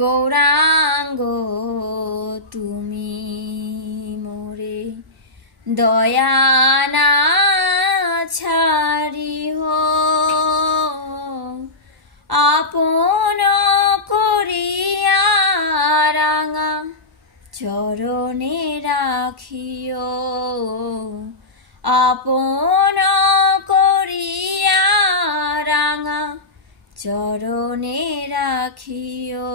গৌরাঙ্গ তুমি মোরে দয়া না ছাড়িহ, আপন করিয়া রাঙা চরণে রাখিও, আপন করিয়া রাঙা চরণে রাখিও।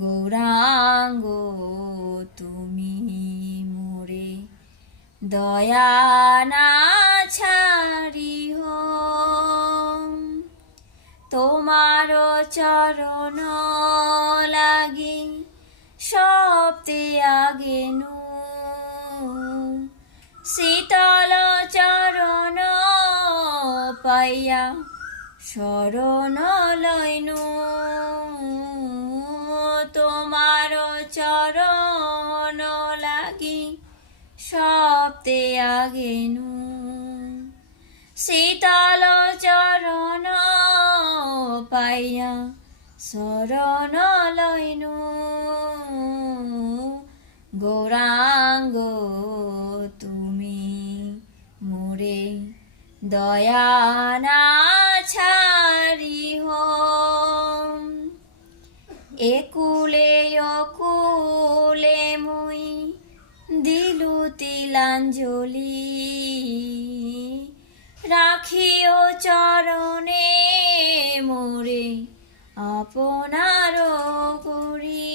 গৌরাঙ্গ তুমি মোরে দয়া না ছাড়িহ, তোমার চরণ লাগি সপ্তে আগেনু, শীতল চরণ পাইয়া শরণ লইনু, তোমার চরণ লাগি সপ্তে আগেনু, শীতল চরণ পাইয়া শরণ লইনু। গৌরাঙ্গ তুমি মোরে দয়া না ছাড়িহ, একুলে অকুলে মুই দিলু তিলাঞ্জলি, রাখিও চরণে মোরে আপনার করি।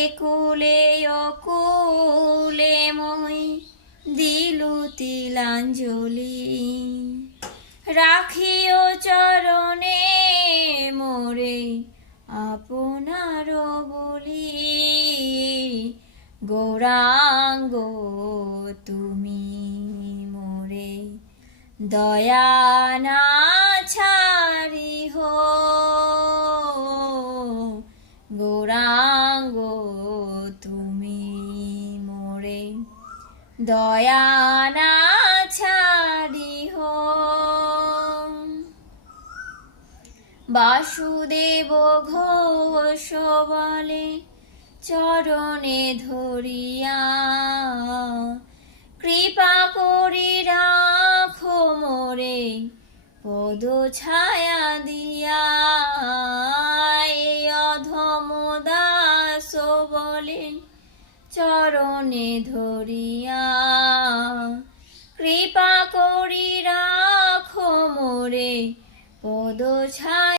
একুলে অকুলে মই দিলু তিলাঞ্জলি, রাখিও চরণে মোরে আপনার বলি। গৌরাঙ্গ তুমি মোরে দয়া না ছাড়িহ, গৌরাঙ্গ তুমি মোরে দয়া না ছাড়িহ। বাসুদেব ঘোষ বলে চরণে ধরিয়া, কৃপা করি রাখো মোরে পদ ছায়া দিয়া। এই অধম দাস বলে চরণে ধরিয়া, কৃপা করি রাখো মোরে পদ ছায়া।